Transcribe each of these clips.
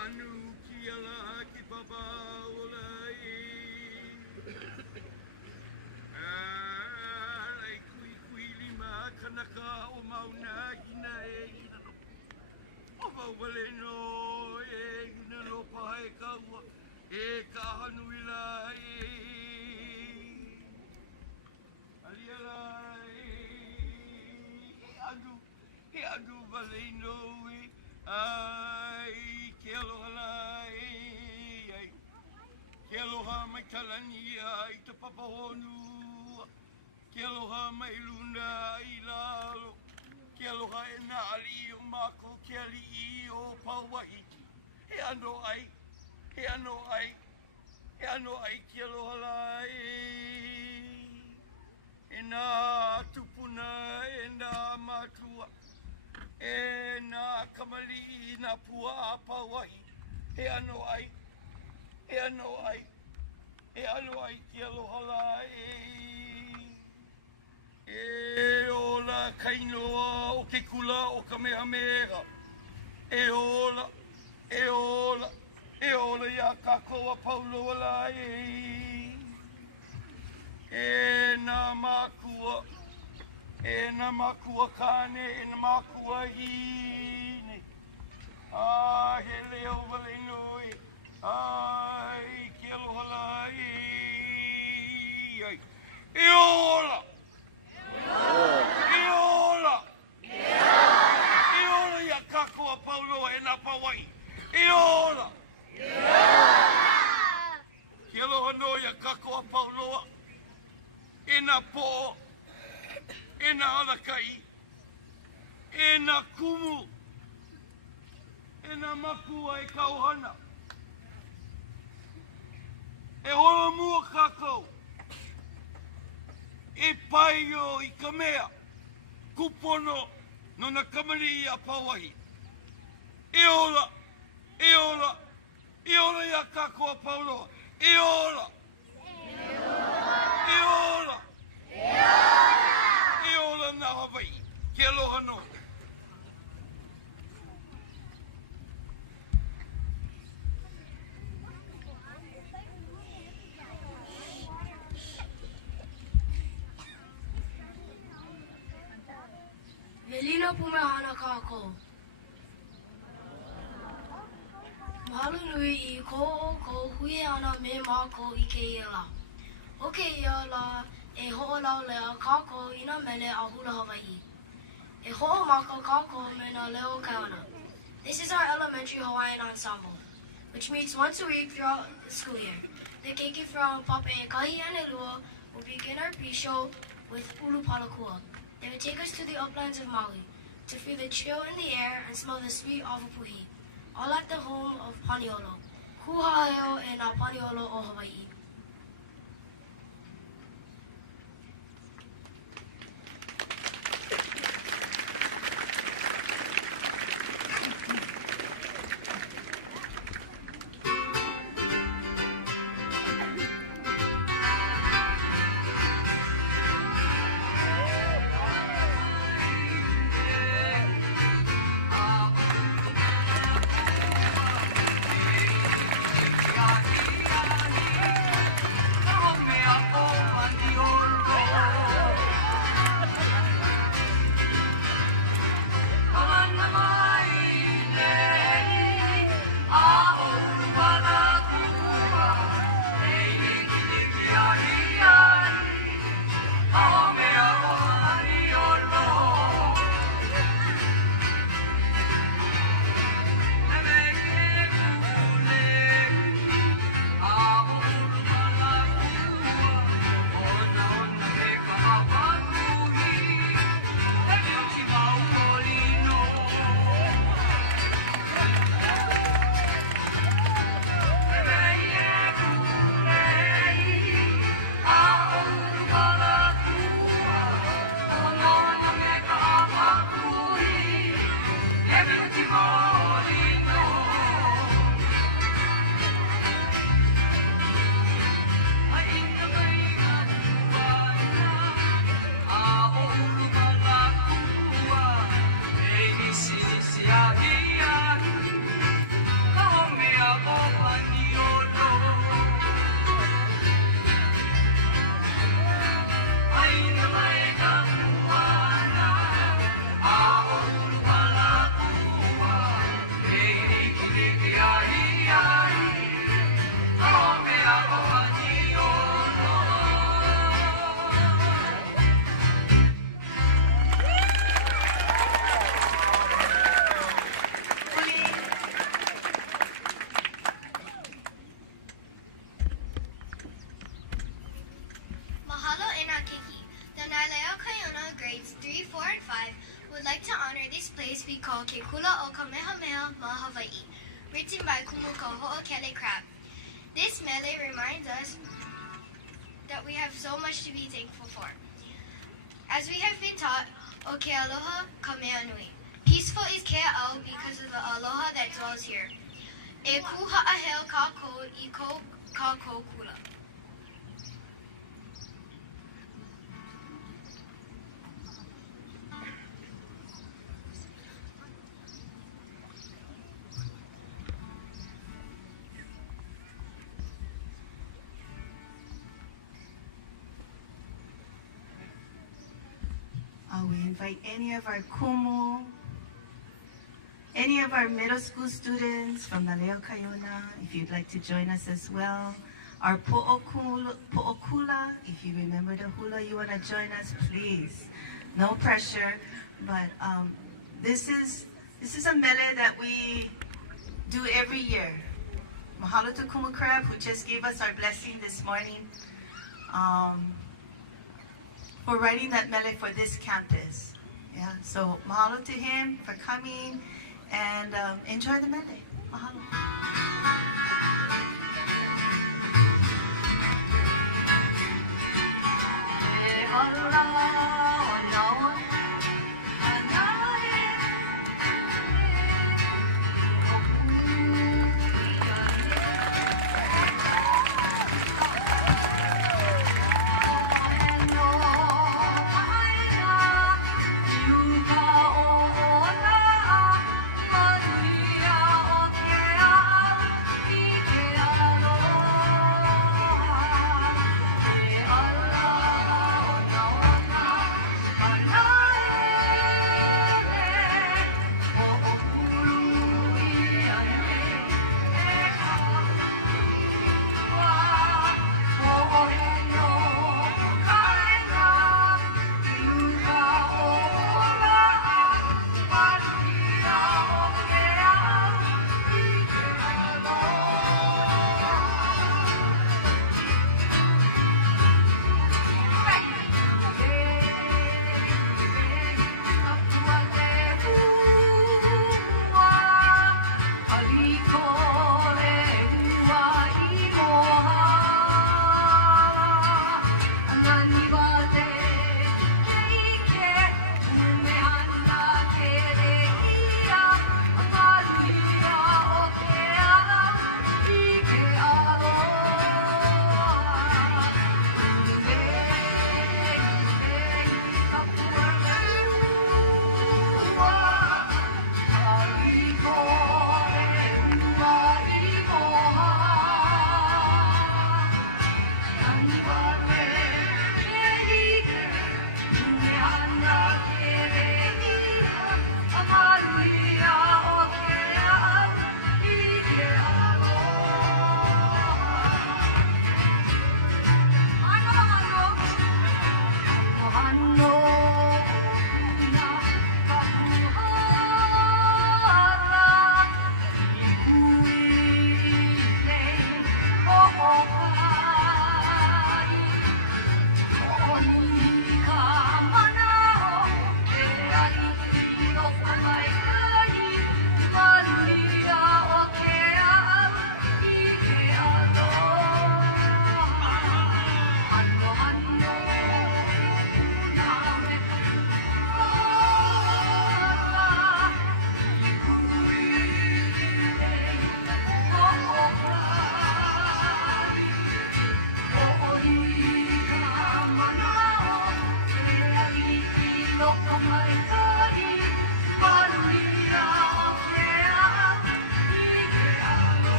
Anu ki ala ki papa olai. Ai kui kui lima kanaka o mauna hina e ina no. O mau wale no e ina no pahe kaua e ka hanu ila e. Ali ala he anu wale no e. Ai, ke aloha lai, ai, ke aloha mai talani ai te papahonu, ke aloha mai luna i lalo, ke aloha e na ali o mako ke ali I o Pauahiti, he ano ai, he ano ai, he ano ai ke aloha lai, e na tupuna e na matua, e na kamali na pua a Pauahi, he ano ai, he ano ai, he ano ai ki aloha lai. E ola kainoa o ke kula o Kamehameha, e ola, e ola, e ola ia kakoa Pauloa lai. E na makua, e na makua kane, e na makua hine. Ah, he leo wale noi. Ai, ke aloha lai. Ai, e ola. E ola. E ola ia kakoa Pauloa e na Pauahi. E ola. Ke aloha noi ia kakoa Pauloa e na po. E na halakai, e na kumu, e na makua e kauhana. E holo mua kakou, e pai o I ka mea, kupono no na kamali a Pauahi. E ola, e ola, e ola ia kakoa Pauloa, e ola, e ola, e ola na Hawaii, ke aloha no. Melina Pumehana Kako. Mahalo nui I ko hui ana me mako I ke iala. O ke iala e ho'olau lea kako I na mele a hula Hawaii. E ho'omaka kako me na leo kauna. This is our elementary Hawaiian ensemble, which meets once a week throughout the school year. The keiki from Pape Kahi Anelua will begin our pre-show with Ulu Palakua. They would take us to the uplands of Maui to feel the chill in the air and smell the sweet awapuhi, all at the home of Paniolo, Kuha'eo e na Paniolo o Hawaii. would like to honor this place we call Ke Kula o Kamehameha Ma Hawaii, written by Kumuko Ho'okele Crab. This mele reminds us that we have so much to be thankful for. As we have been taught, O Ke Aloha Kamea Nui. Peaceful is Kea'au because of the aloha that dwells here. E ku ha'aheo kākou I ko kākou kula. We invite any of our kumu, any of our middle school students from the Leo Kaiona, if you'd like to join us as well. Our po'okula, if you remember the hula, you want to join us, please. No pressure, but this is a mele that we do every year. Mahalo to Kumu Crab, who just gave us our blessing this morning. For writing that mele for this campus. Yeah, so mahalo to him for coming and enjoy the mele. Mahalo.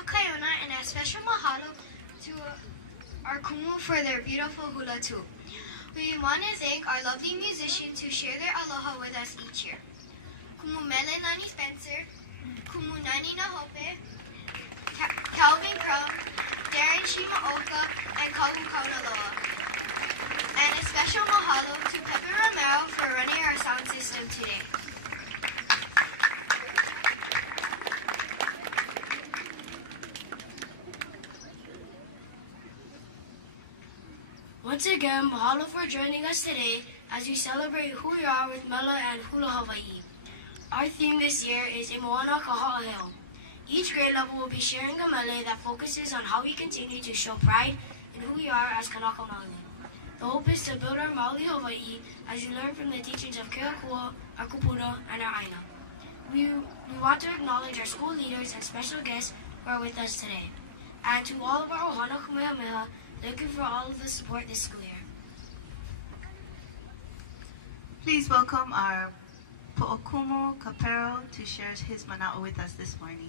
Leo Kayona, and a special mahalo to our kumu for their beautiful hula too. We want to thank our lovely musicians who share their aloha with us each year. Kumu Mele Nani Spencer, Kumu Nani Nahope, Calvin Crum, Darren Shimaoka, and Kalu Kaunaloa. And a special mahalo to Pepe Romero for running our sound system today. Once again, mahalo for joining us today as we celebrate who we are with Mela and Hula Hawaii. Our theme this year is Imoana Kaha'aheo. Each grade level will be sharing a mele that focuses on how we continue to show pride in who we are as Kanaka Maoli. The hope is to build our Maoli Hawaii as we learn from the teachings of Keakua, our Kupuna, and our Aina. We want to acknowledge our school leaders and special guests who are with us today. And to all of our Ohana Kumehameha, looking for all of the support this school year. Please welcome our Po'okumu Kapero to share his mana'o with us this morning.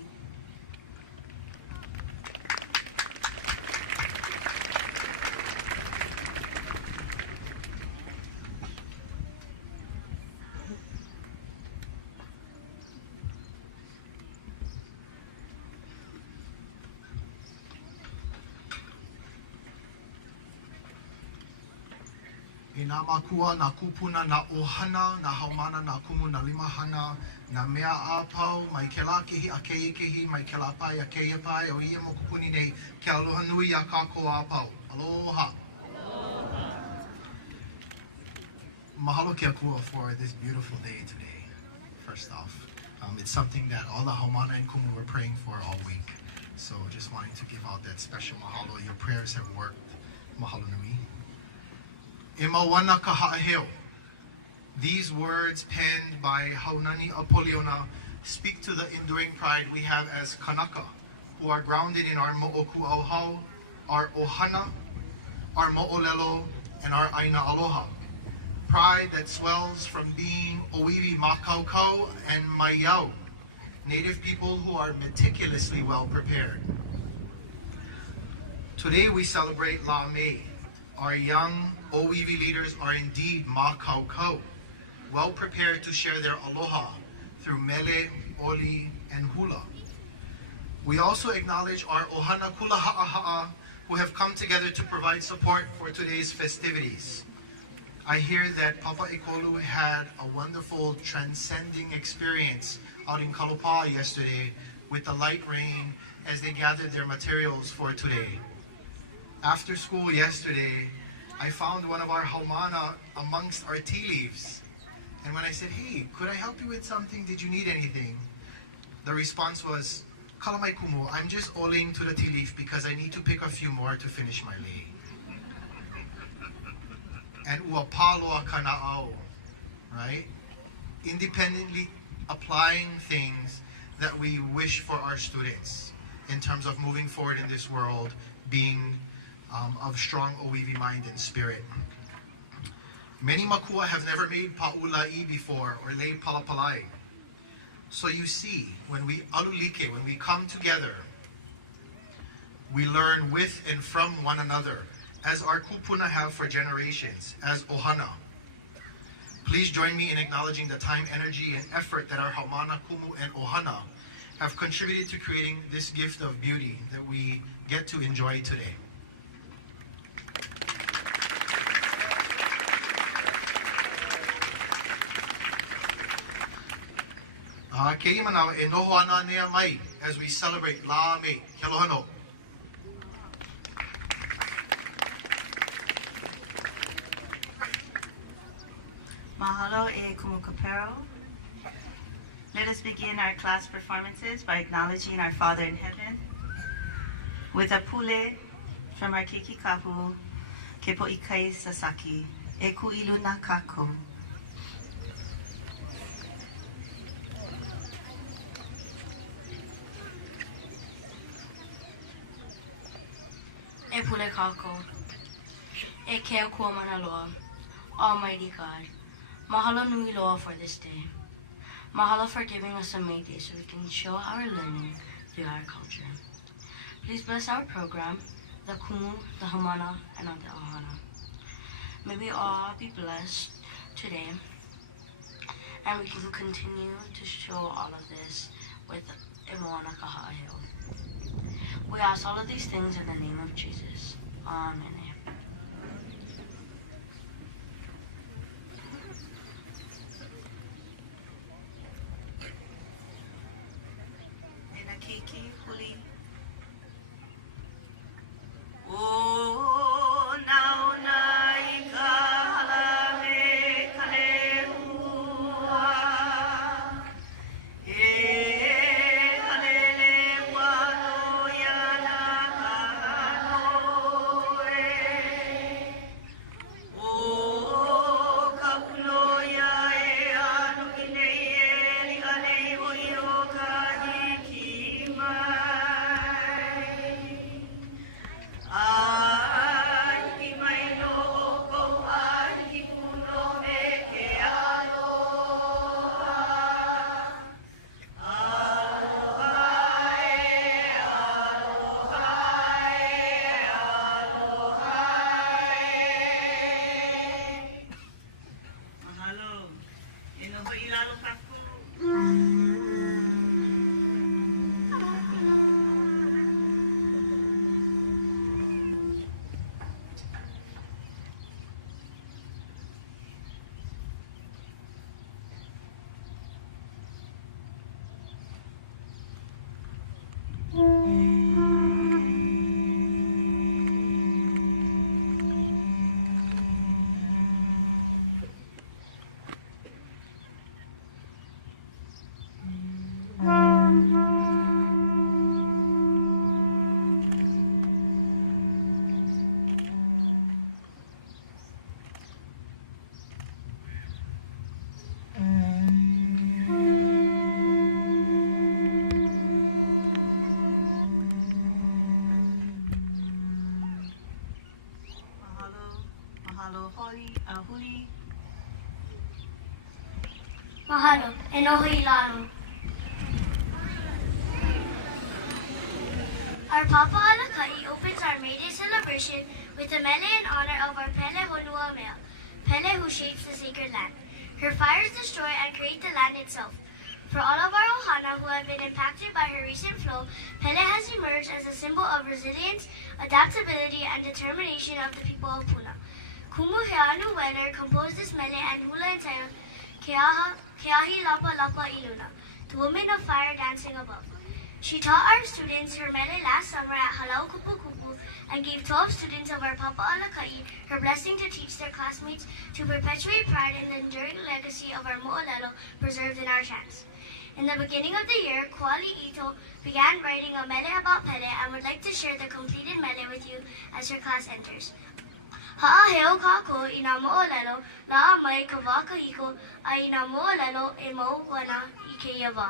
E nā makua, nā kupuna, nā ohana, nā haumana, nā kumu, nā limahana, nā mea āpau, mai ke lā kehi a keia kehi, mai ke lā pai a keia pai, o ia mo kupuni nei, ke aloha nui a kāko āpau. Aloha. Mahalo ke akua for this beautiful day today, first off. It's something that all the haumana and kumu were praying for all week. So just wanting to give out that special mahalo. Your prayers have worked. Mahalo nui. E mawana kaha'aheo. These words penned by Haunani Apoliona speak to the enduring pride we have as Kanaka, who are grounded in our mo'oku'auhau, our ohana, our mo'olelo, and our aina aloha. Pride that swells from being oiwi makaukau and maiau, native people who are meticulously well prepared. Today we celebrate La'amei. Our young Oiwi leaders are indeed makaukau, well prepared to share their aloha through mele, oli, and hula. We also acknowledge our ohana kula ha'aha'a who have come together to provide support for today's festivities. I hear that Papa Ekolu had a wonderful transcending experience out in Kalopa yesterday with the light rain as they gathered their materials for today. After school yesterday, I found one of our haumana amongst our tea leaves. And when I said, hey, could I help you with something? Did you need anything? The response was, Kalamai kumu, I'm just oling to the tea leaf because I need to pick a few more to finish my lei. And uapaloa kana'au, right? Independently applying things that we wish for our students in terms of moving forward in this world, being of strong Oiwi mind and spirit. Many makua have never made pa'ula'i before or lei palapalai. So you see, when we alulike, when we come together, we learn with and from one another, as our kupuna have for generations, as ohana. Please join me in acknowledging the time, energy, and effort that our haumana, kumu, and ohana have contributed to creating this gift of beauty that we get to enjoy today. Kei manawa e noho ana nea mai as we celebrate La'amei. Ke aloha no. Mahalo e kumukapero. Let us begin our class performances by acknowledging our Father in Heaven with a pule from our Kikikahu, Kepo'ikai Sasaki, e ku'iluna kako. E pule kako, e kea kua mana loa, Almighty God, mahalo nui loa for this day. Mahalo for giving us a May Day so we can show our learning through our culture. Please bless our program, the Kumu, the Hamana, and the Ahana. May we all be blessed today, and we can continue to show all of this with Emoana Kaha'aheo. We ask all of these things in the name of Jesus. Amen. Kiki, Huli. Oh, now, Naika, Halame, Kalehua. Eh, Halele, Wano, Yana, Kahanoe. Oh, Kapulo, Ya, Anu, Ineye, Lihane, Hoiro, Kahiki. Mahalo, e noho I lalo. Our Papa Alakai opens our May Day celebration with a mele in honor of our Pele Honua Mea, Pele who shapes the sacred land. Her fires destroy and create the land itself. For all of our ohana who have been impacted by her recent flow, Pele has emerged as a symbol of resilience, adaptability, and determination of the people of Puna. Kumu Heanu Weller composed this mele and hula entailed Keahi Lapa Lapa Iluna, the woman of fire dancing above. She taught our students her mele last summer at Halau Kupu Kupu and gave 12 students of our Papa Alakai her blessing to teach their classmates to perpetuate pride in the enduring legacy of our Mo'olelo preserved in our chants. In the beginning of the year, Kuali Ito began writing a mele about Pele and would like to share the completed mele with you as her class enters. Ha'aheo kako I ngā mo'olelo la'a mai ka wā kahiko ai ngā mo'olelo e mauwana I keia wā.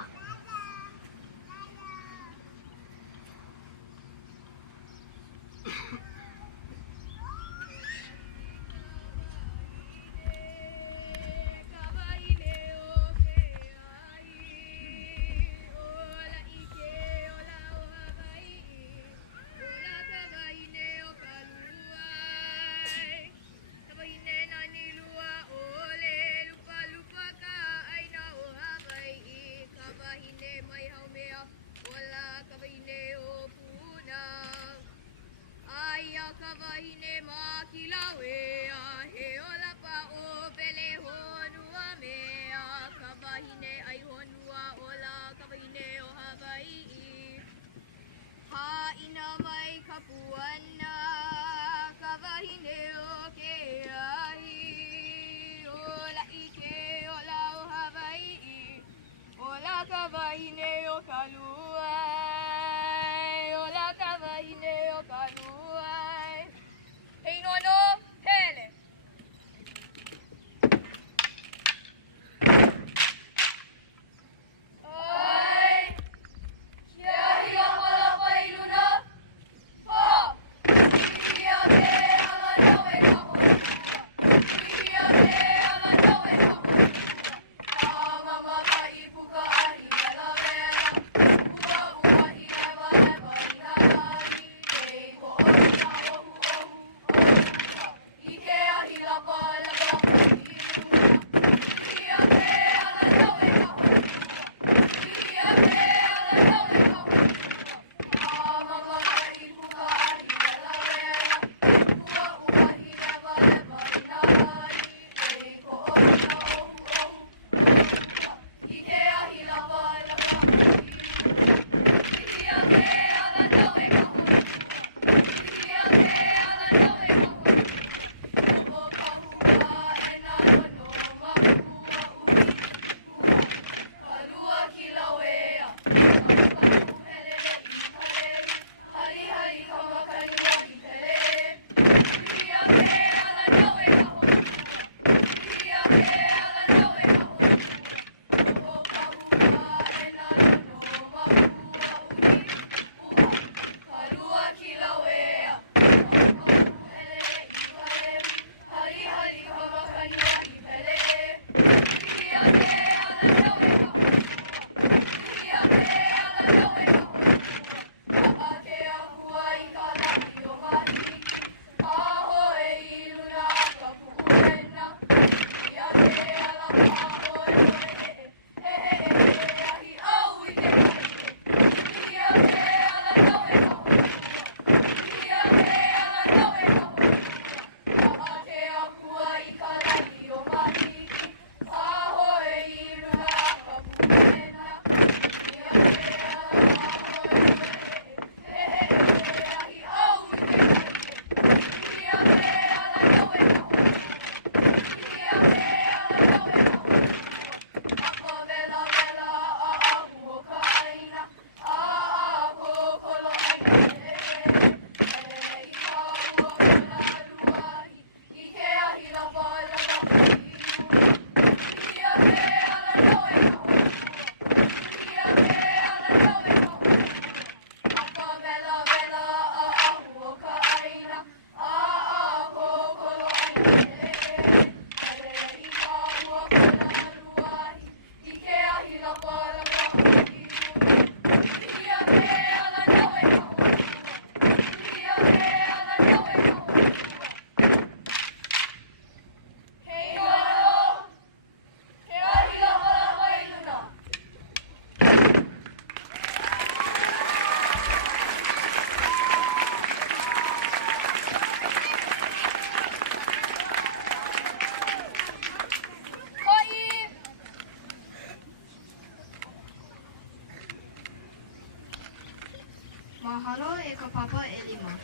Mahalo e ka papa e lima.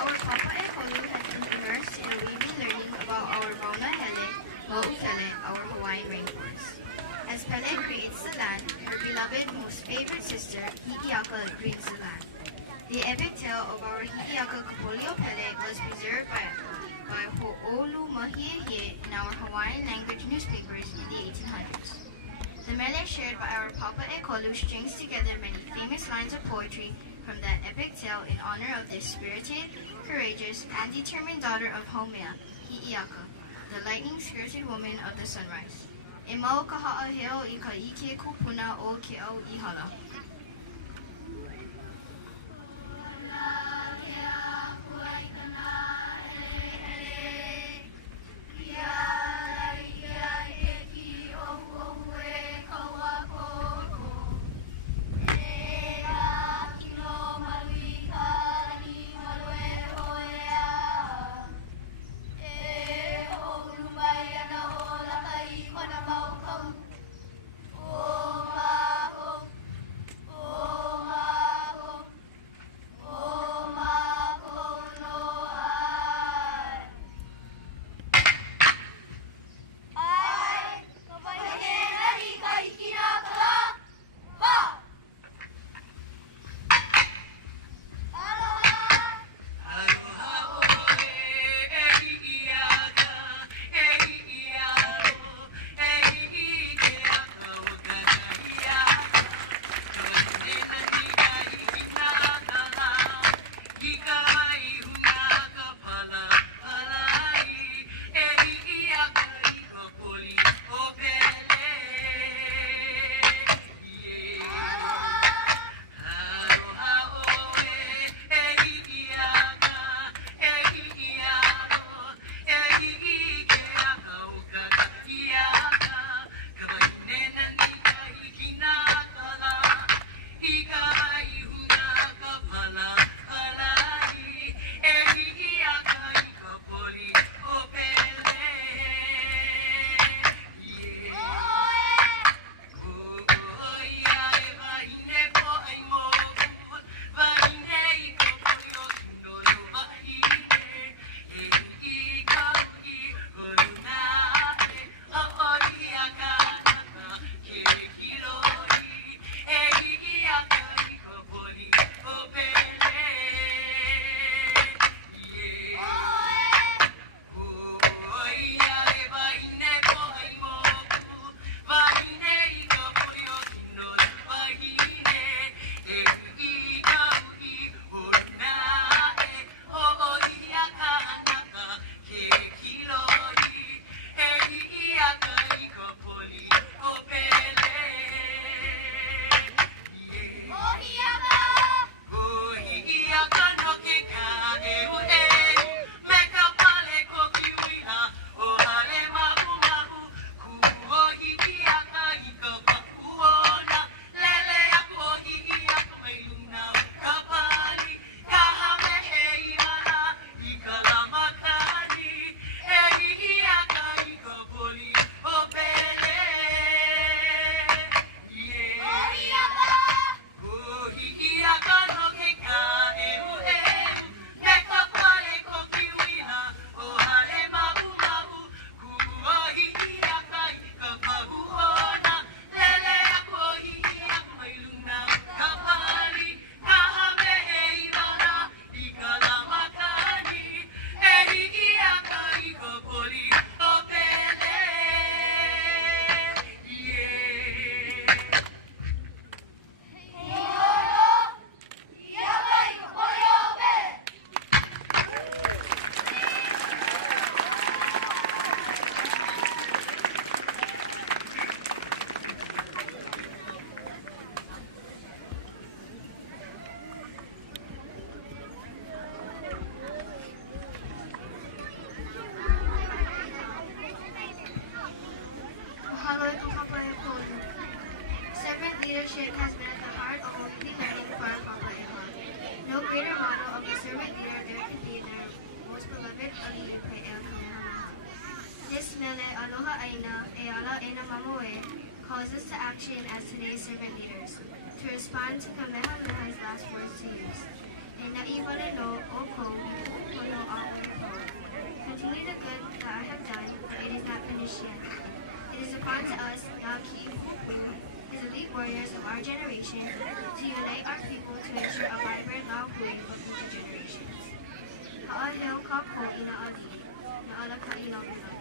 Our papa e kolu has been immersed in a weaving learning about our Mauna Hele, Mo'utele, our Hawaiian rainforest. As Pele creates the land, her beloved, most favorite sister, Hi'iaka, brings the land. The epic tale of our Hi'iaka Kapolio Pele was preserved by Ho'olu Mahiehe in our Hawaiian language newspapers in the 1800s. The mele shared by our Papa Ekolu strings together many famous lines of poetry from that epic tale in honor of this spirited, courageous, and determined daughter of Haumea, Hi'iaka, the lightning-skirted woman of the sunrise. E mau ka ha'aheo I ka ike kupuna o ke au ihala. Leadership has been at the heart of what we learning for our Papa Ema. No greater model of a servant leader there can be than our most beloved Alina Kamehameha. This mele aloha aina e ala ena mamoe calls us to action as today's servant leaders, to respond to Kamehameha's last words to use. And na iwala no oko kono ako. Continue the good that I have done, but it is not finished yet. It is upon to us, now Ki'ipu'u, as elite warriors of our generation, to unite our people to ensure a vibrant Laukui for future generations. Ha'aheo ka ko ina ali, na ala ka ilaw ilaw.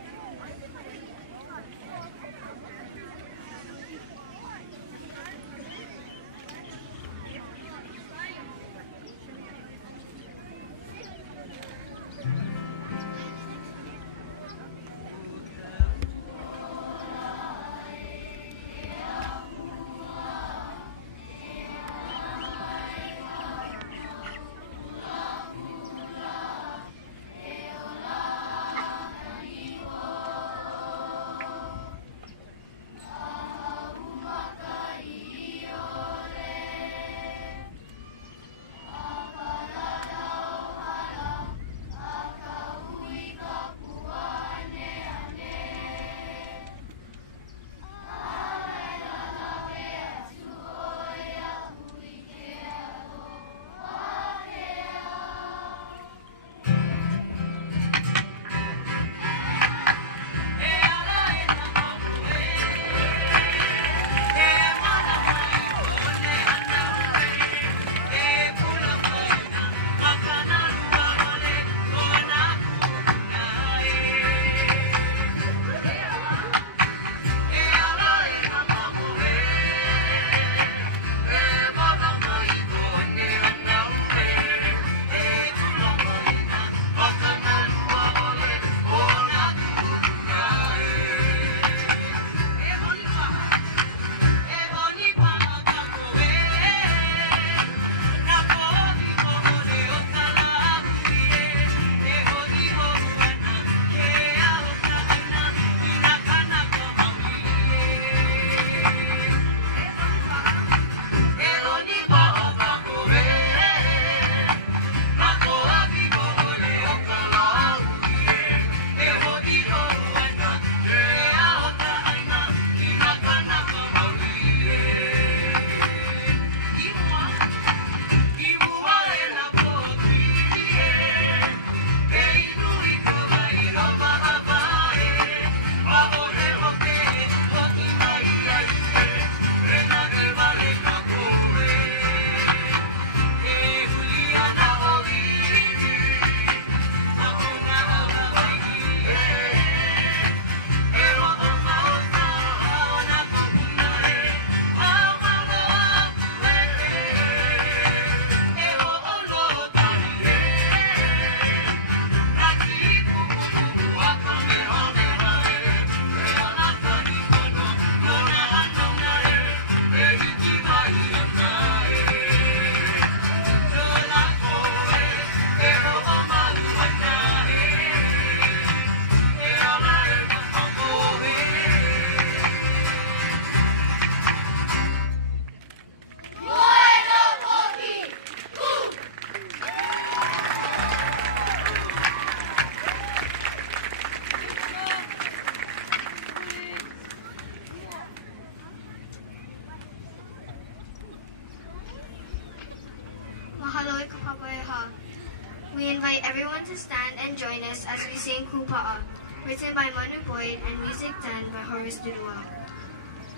We invite everyone to stand and join us as we sing Kupa'a, written by Manu Boyd and music done by Horace Dudua.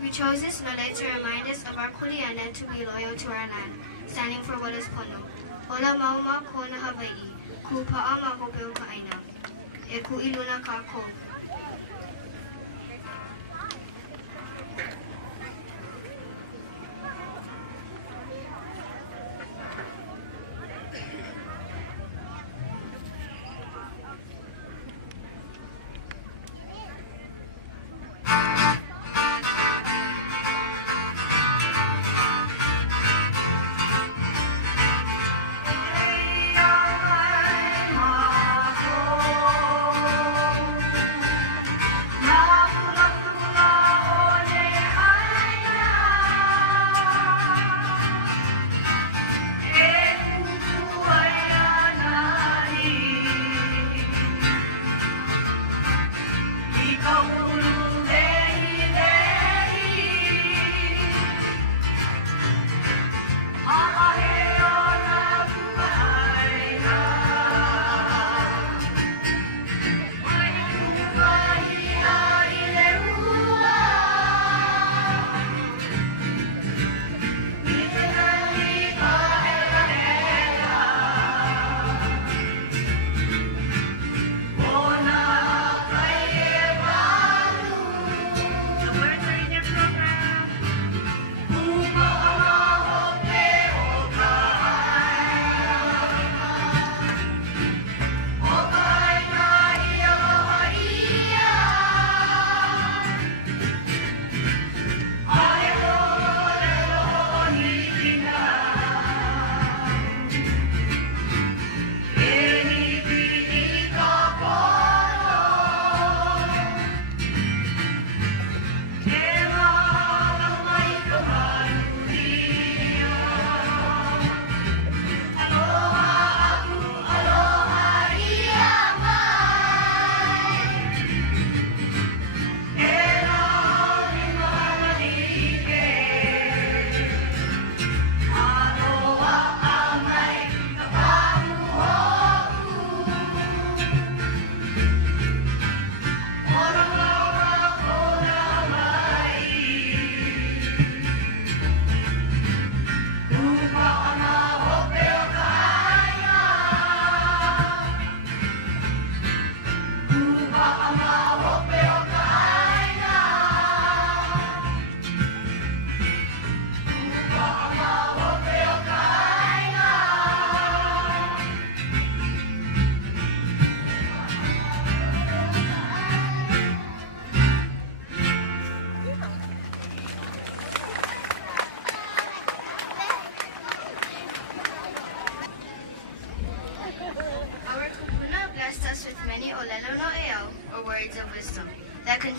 We chose this melody to remind us of our kuleana to be loyal to our land, standing for what is pono. Ola mauma ko na Hawaii, Kupa'a mahopeo kaaina. E ku iluna ka ko.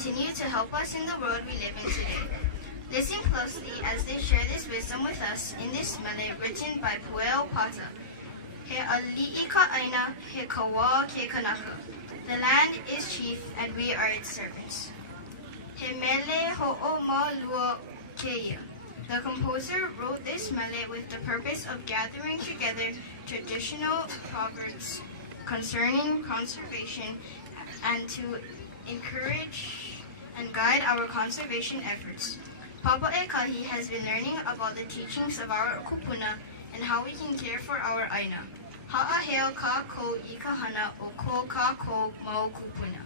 continue to help us in the world we live in today. Listen closely as they share this wisdom with us in this mele written by Pueo Pata. He ali'i ka aina, he kawa ke kanaka. The land is chief and we are its servants. He mele ho'o ma lua keia. The composer wrote this mele with the purpose of gathering together traditional proverbs concerning conservation and to encourage and guide our conservation efforts. Papa Ekahi has been learning about the teachings of our kupuna and how we can care for our aina. Ha'aheo ka ko I kahana o ko ka ko mau kupuna.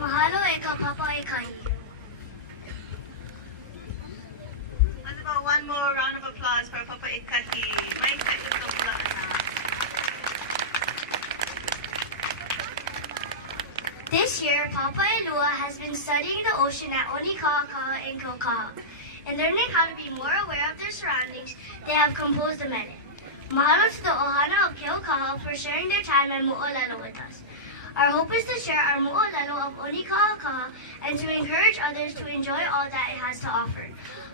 Mahalo e ka papa e kai. Let's go one more round of applause for Papa Ekahi. May kayo sa mula na. This year, Papa Elua has been studying the ocean at Onika'aka'a and Kokaha. In learning how to be more aware of their surroundings, they have composed a mele. Mahalo to the Ohana of Keaukaha for sharing their time and mu'olelo with us. Our hope is to share our mu'olelo of Onika'akaha and to encourage others to enjoy all that it has to offer.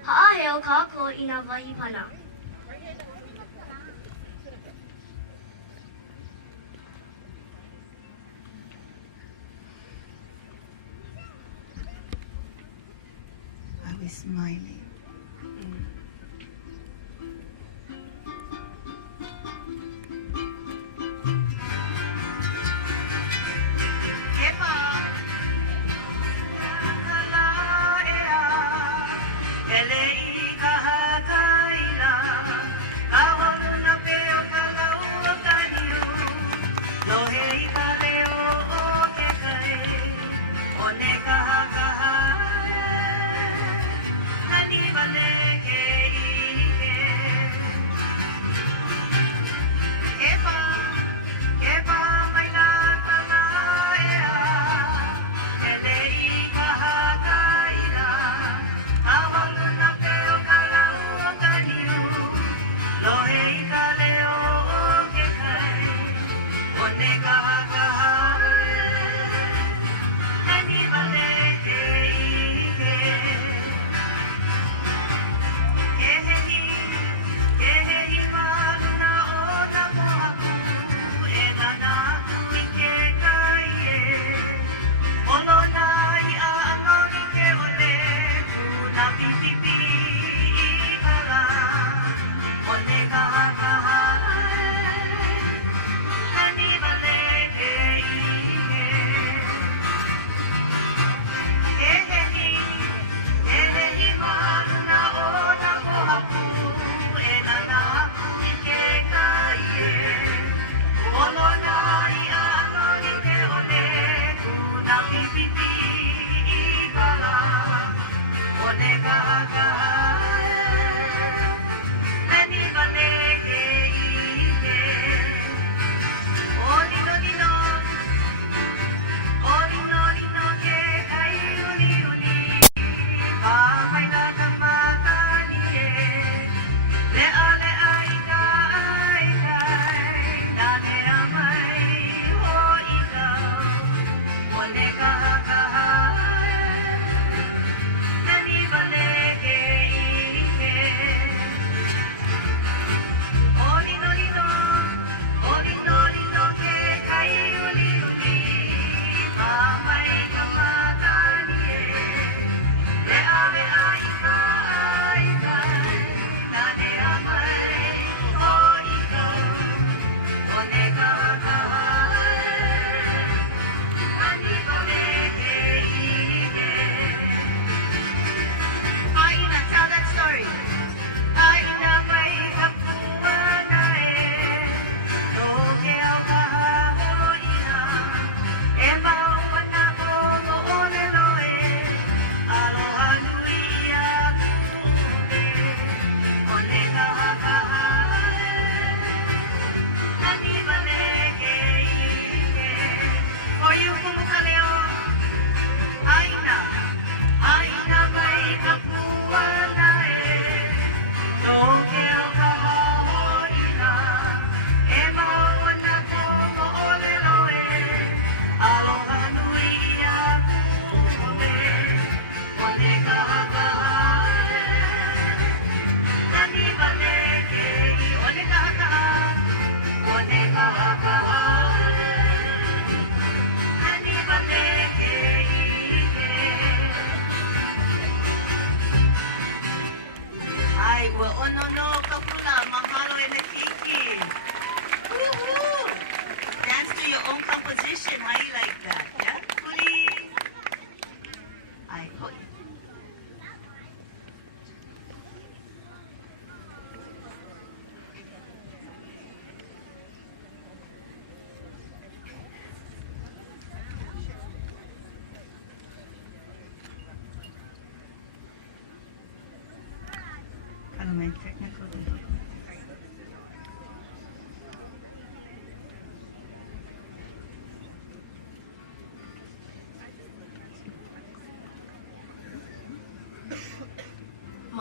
Ha'aheo ka'ako ina wahipana. Are we smiling? Nani baleke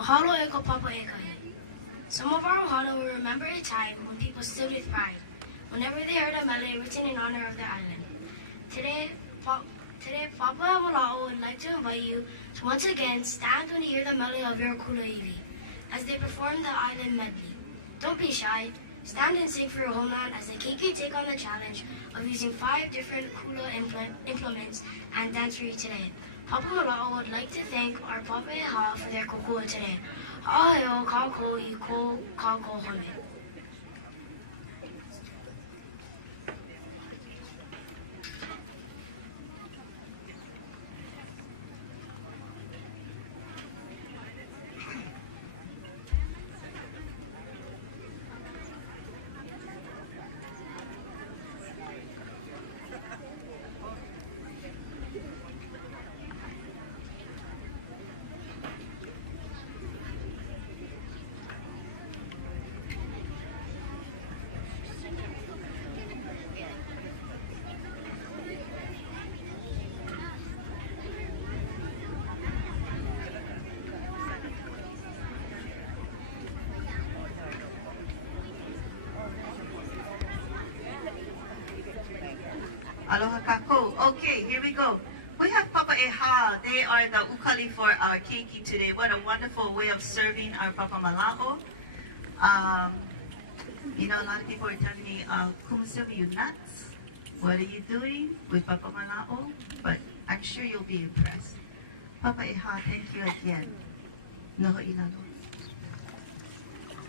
Mahalo e ka papa e kai. Some of our ohana will remember a time when people stood with pride whenever they heard a mele written in honor of their island. Today, Papa Mala'o would like to invite you to once again stand when you hear the mele of your Kuleiwi as they perform the island medley. Don't be shy. Stand and sing for your homeland as the Keiki take on the challenge of using 5 different Kula implements and dance for you today. Papa Mala'o would like to thank our Papa Eha for their kokua today. Ha'aheo kako I ko kako home. Aloha kako. Okay, here we go. We have Papa Eha. They are the ukali for our keiki today. What a wonderful way of serving our Papa Mala'o. You know, a lot of people are telling me, Kumusumi, you nuts? What are you doing with Papa Mala'o? But I'm sure you'll be impressed. Papa Eha, thank you again. Noho ilalo.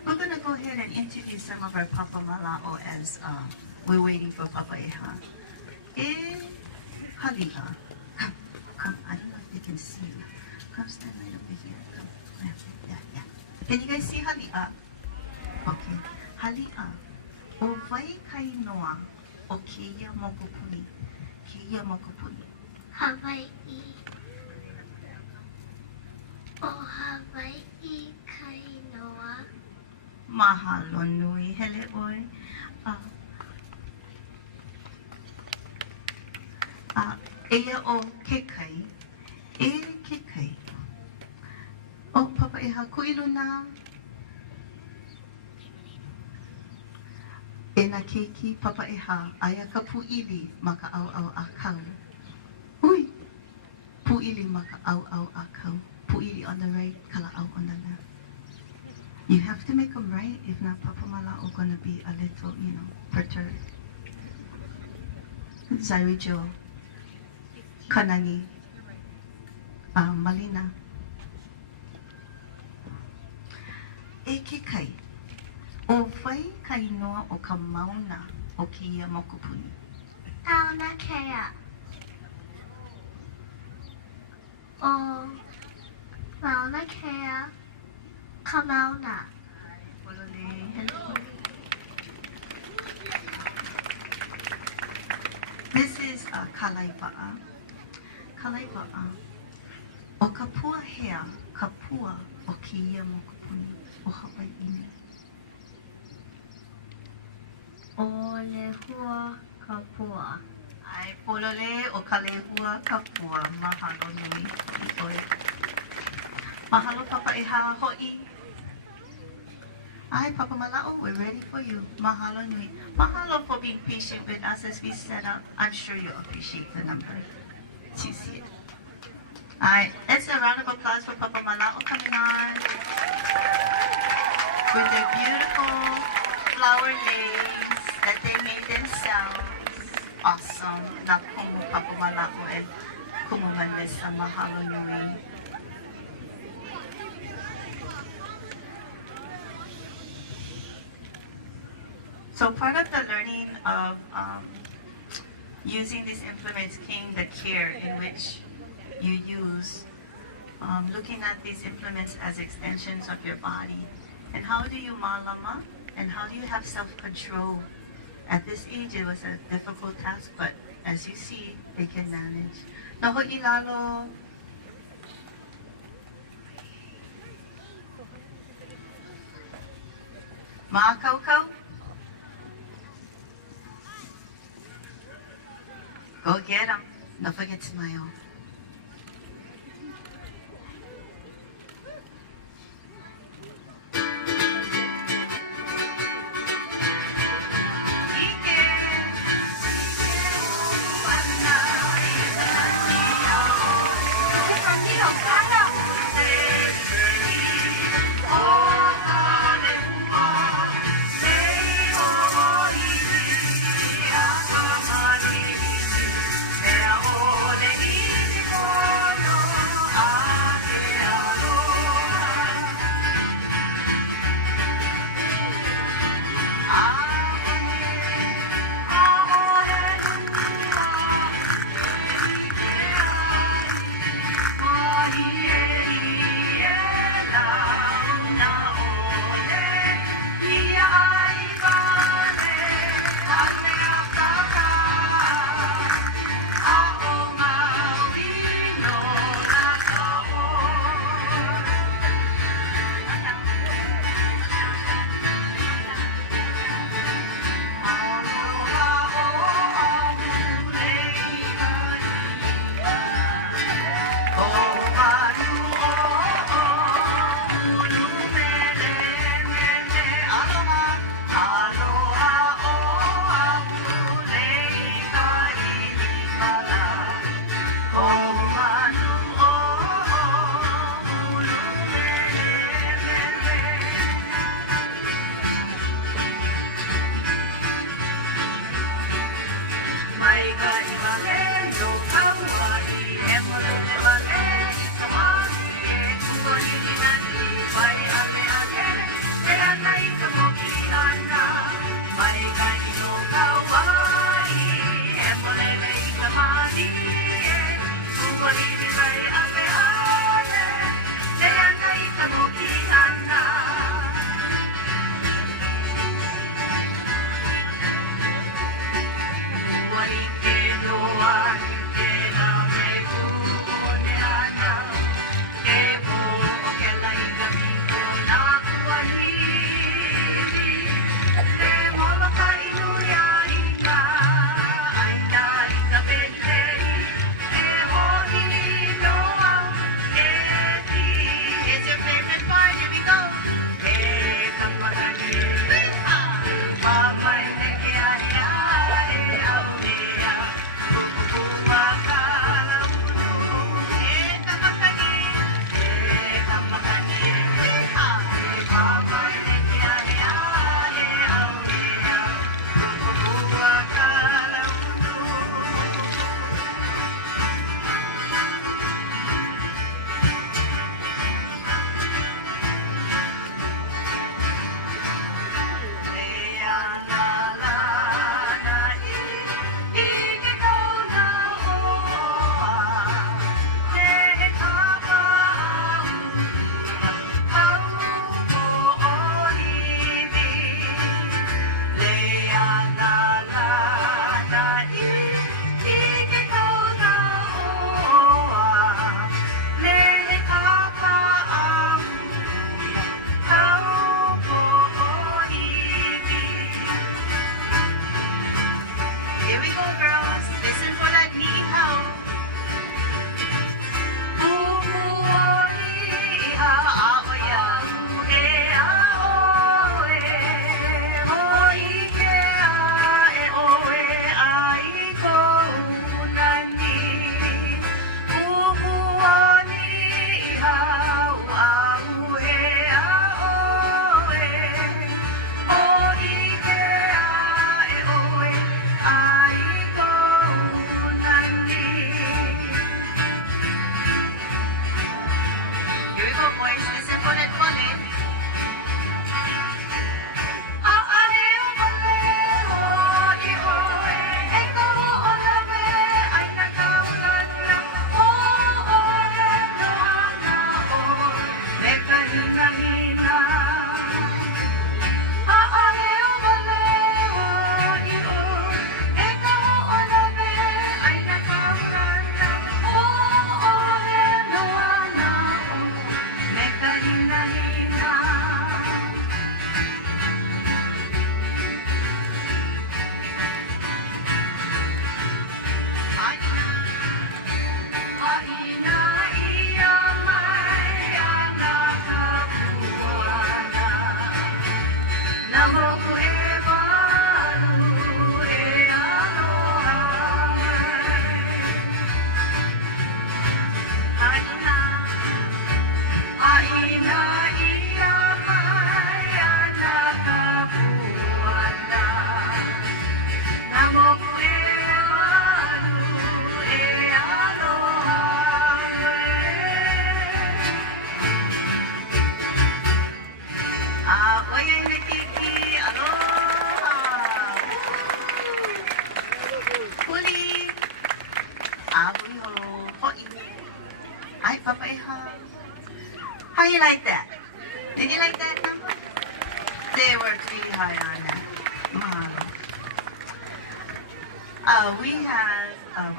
We're going to go ahead and interview some of our Papa Mala'o as we're waiting for Papa Eha. Halila. Come, I don't know if they can see you. Come stand right over here. Come. Yeah. Can you guys see Halia? Okay. Halia. O vai kai noa o keia mokupuni. Keia mokupuni. Hawaii. O Hawaii kai noa. Mahalo nui hele oi. Ea o kekai. E kekai. O Papa Eha kuiluna. E na keiki Papa Eha aya ka puili maka au akau. Ui. Puili maka au akau. Puili on the right, kala au on the left. You have to make them right, if not Papa Mala'o gonna be a little, perturbed. Zairijo. Kanani, Malina. Eke kai, o vai kai noa o ka mauna o kia mokupuni. Auna kea. O mauna kea ka mauna. This is Kalaipa'a. Kalaipa'a. O ka pua hea, ka pua o kia mokupuni o Hawaii. O lehua ka pua. Ai polole o ka lehua ka pua. Mahalo nui. Oi. Mahalo Papa Eha ho'i. Hi, Papa Mala'o, we're ready for you. Mahalo nui. Mahalo for being patient with us as we set up. I'm sure you'll appreciate the number. You see it. All right, let's a round of applause for Papa Mala'o coming on with their beautiful flower lace that they made themselves. Awesome. Na kumu Papa Mala'o and kumu Mandesa. Mahalo nui. So part of the learning of using these implements came the care in which you use looking at these implements as extensions of your body. And how do you malama? And how do you have self-control? At this age, it was a difficult task, but as you see, they can manage. Noho ilalo. Ma'akaukau. Go get them. Don't forget to smile. How you like that? Did you like that number? They worked really hard on that. We have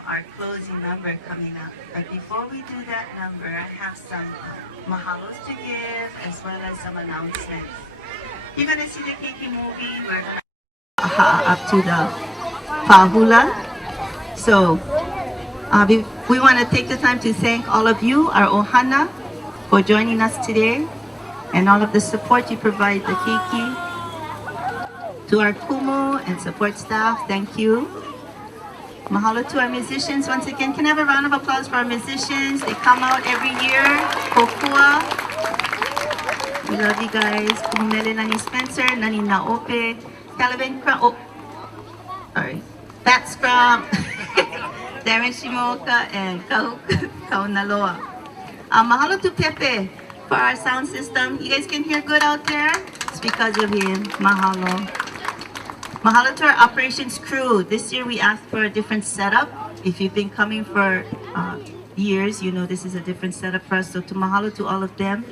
our closing number coming up. But before we do that number, I have some mahalos to give as well as some announcements. You're going to see the Keiki movie. We're going to up to the Pahula. So we want to take the time to thank all of you, our Ohana, for joining us today and all of the support you provide the Keiki. To our Kumu and support staff, thank you. Mahalo to our musicians once again. Can I have a round of applause for our musicians? They come out every year. Kokua. We love you guys. Kumele Nani Spencer, Nani Naope, Calvin Crump. Oh, sorry. That's from Darren Shimoka and Kaunaloa. Mahalo to Pepe for our sound system. You guys can hear good out there? It's because of him. Mahalo. Mahalo to our operations crew. This year we asked for a different setup. If you've been coming for years, you know this is a different setup for us. So to mahalo to all of them.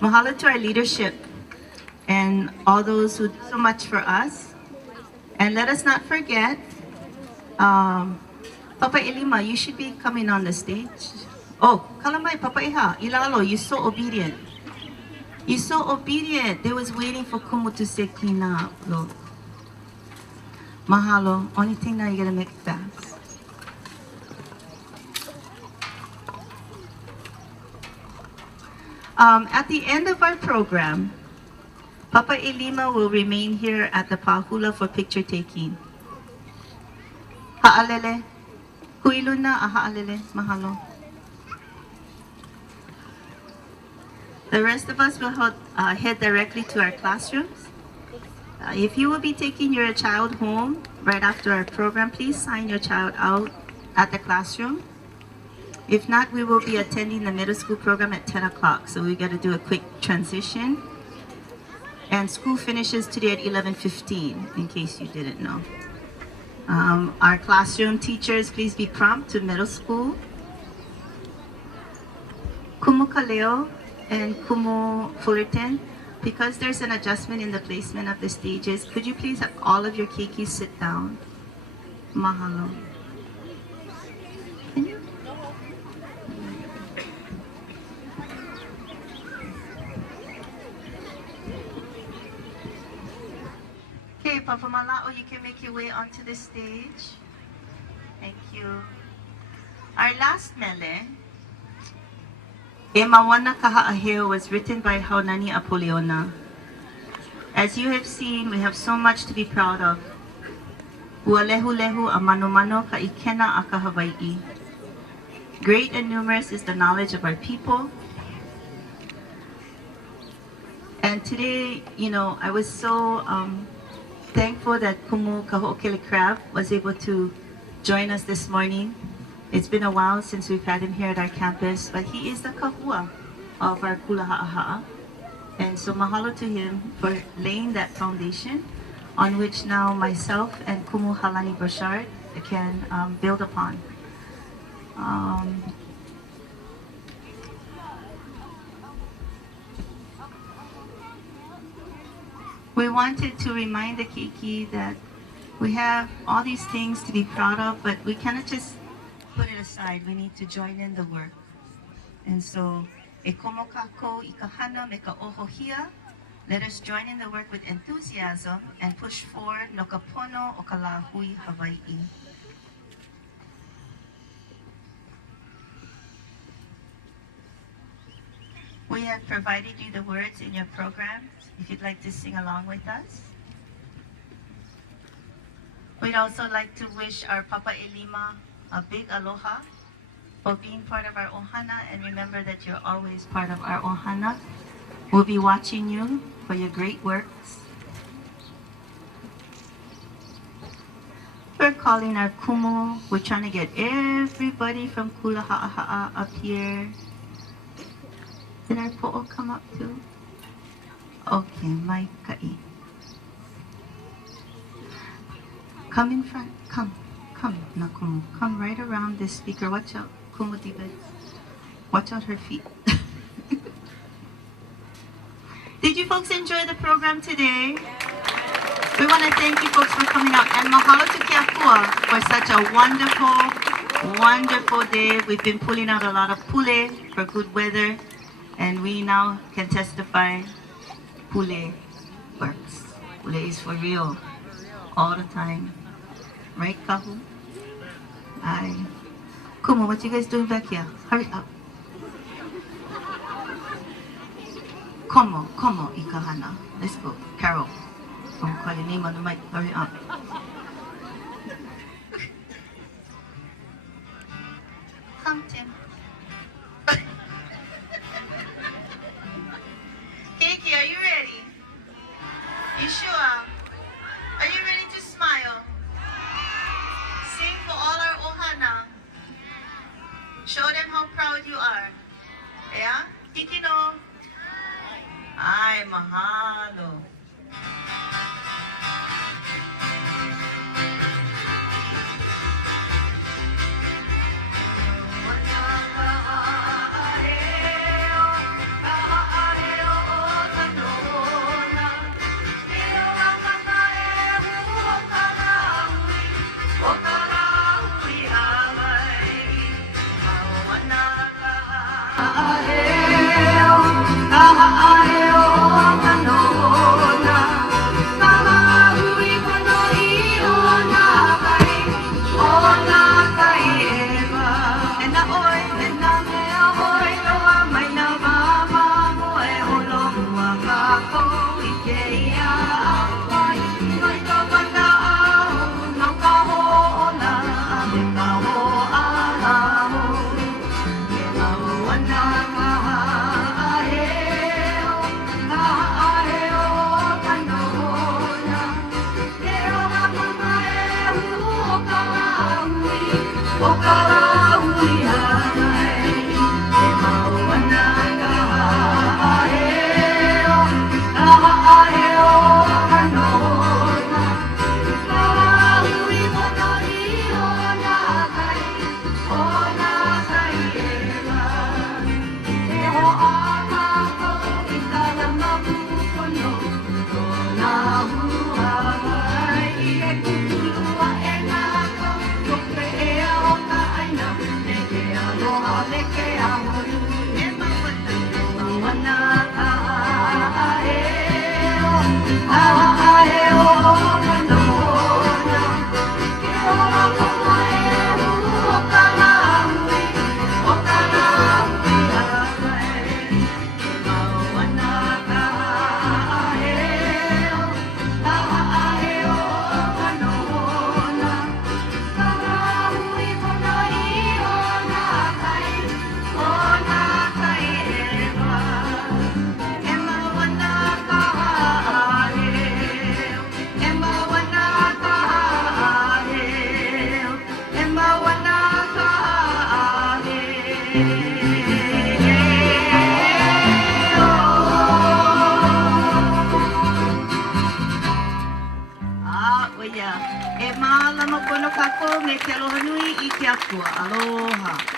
Mahalo to our leadership and all those who do so much for us. And let us not forget, Papa Ilima, you should be coming on the stage. Oh, Kalamai, Papa Iha, Ilalo, you're so obedient. You're so obedient. They was waiting for Kumu to say Kina. Look. Mahalo. Only thing now you gotta make it fast. At the end of our program, Papa Ilima will remain here at the Pahula for picture taking. Ha'alele. Huiluna ha'alele. Mahalo. The rest of us will head directly to our classrooms. If you will be taking your child home right after our program, please sign your child out at the classroom. If not, we will be attending the middle school program at 10 o'clock. So we got to do a quick transition. And school finishes today at 11:15, in case you didn't know. Our classroom teachers, please be prompt to middle school. Kumu Kaleo and Kumu Fullerton, because there's an adjustment in the placement of the stages, could you please have all of your keikis sit down? Mahalo. Can you? Okay, Papa Malao, you can make your way onto the stage. Thank you. Our last mele, E Mawana Kaha'aheo, was written by Haunani Apoliona. As you have seen, we have so much to be proud of. Ualehulehu a mano ka ikena aka Hawaii. Great and numerous is the knowledge of our people. And today, you know, I was so thankful that Kumu Kaho'okele Crab was able to join us this morning. It's been a while since we've had him here at our campus, but he is the kahua of our Kulaha'aha'a. And so mahalo to him for laying that foundation on which now myself and Kumu Halani Burchard can build upon. We wanted to remind the Keiki that we have all these things to be proud of, but we cannot just put it aside. We need to join in the work. And so, e komo kako ikahana me ka ohohia, let us join in the work with enthusiasm and push forward no ka pono o ka lahui Hawaii. We have provided you the words in your programs, if you'd like to sing along with us. We'd also like to wish our Papa Ilima a big aloha for being part of our ohana, and remember that you're always part of our ohana. We'll be watching you for your great works. We're calling our kumu. We're trying to get everybody from Kulaha'aha'a up here. Did our po'o come up too? Okay, mai ka'i. Come in front, come, Nakumu. Come right around this speaker. Watch out, Kumutibet. Watch out her feet. Did you folks enjoy the program today? We want to thank you folks for coming out. And mahalo to Keapua for such a wonderful, wonderful day. We've been pulling out a lot of pule for good weather. And we now can testify pule works. Pule is for real. All the time. Right, Kahu? Aye. Kumu, what you guys doing back here? Hurry up. Como, ikahana. Let's go. Carol. I'll call your name on the mic. Hurry up. Come, Tim. Kiki, are you ready? You sure? Are you ready to smile? Sing for all our ohana. proud you are. Yeah? Kikino? Ay, mahalo. E mahalo no kono kako me te aloha nui I te akua. Aloha.